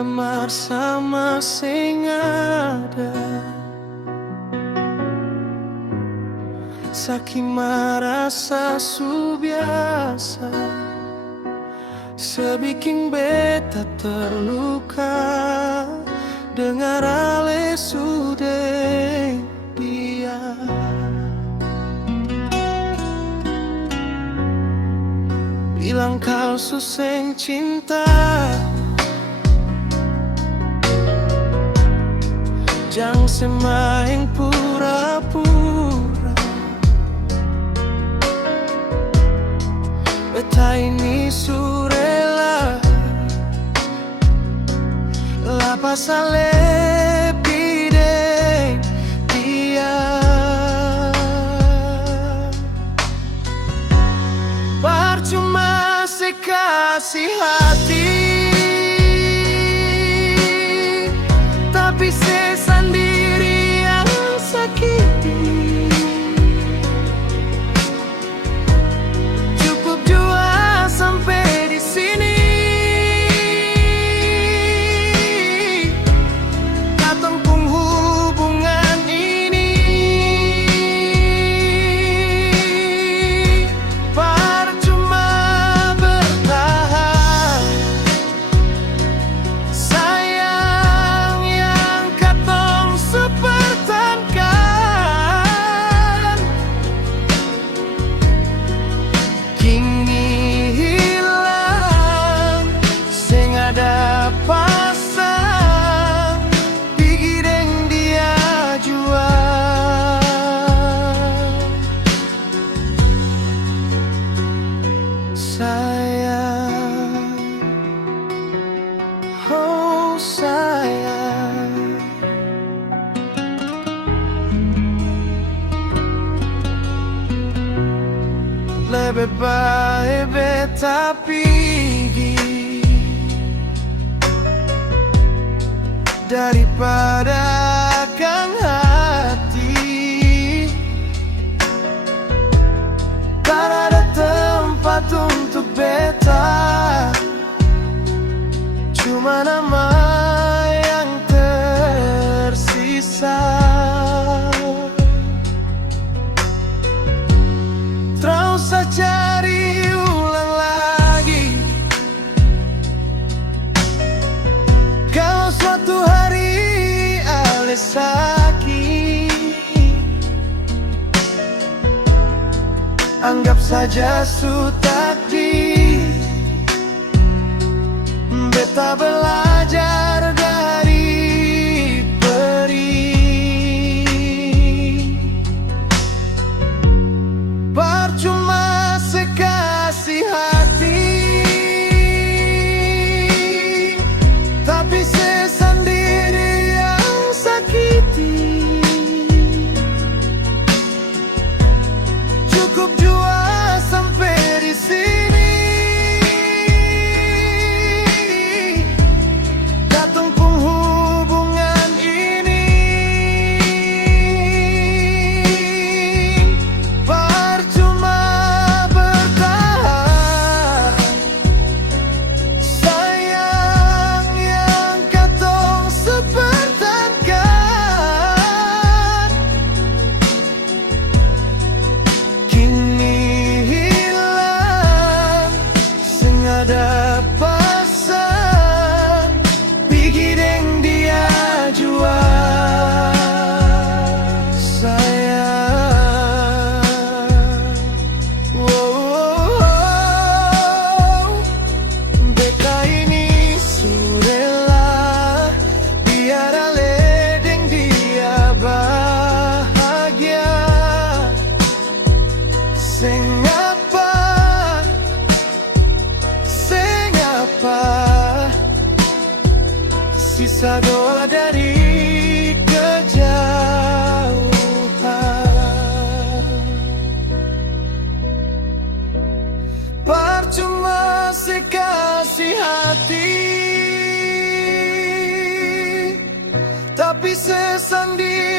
damar sama sing ada. Saking marasa su biasa, sebikin beta terluka. Dengar ale sudah dia bilang kau suseng cinta, jangan semain pura-pura. Beta ini surela la pasale pide dia. Percuma sekasih hati, tapi saya sendiri yang sakiti. Cukup jua sampai di sini. Katong pun hubungan ini percuma bertahan. Sayang yang katong sepertahankan kini hilang, sing ada pasang pigi deng dia jua. Sayang, oh sayang, lebih baik beta pergi daripada kang hati. Tak ada tempat untuk beta, cuma nama yang tersisa. Terus saya cari ulang lagi, kalau suatu hari ale sakit, anggap saja su takdir. Beta belajar dari peri. Percuma sekasih hati, tapi saya sendiri yang sakiti. Cukup jua sampai di sini. Katong pun hubungan ini percuma bertahan. Sayang yang katong sepertahankan kini hilang, sing ada pasang pigi deng dia jua. Sayang, wow, beta ini surela biar ale deng dia bahagia. Sing apa sisa doa dari kejauhan. Percuma sekasih hati, tapi sesendiri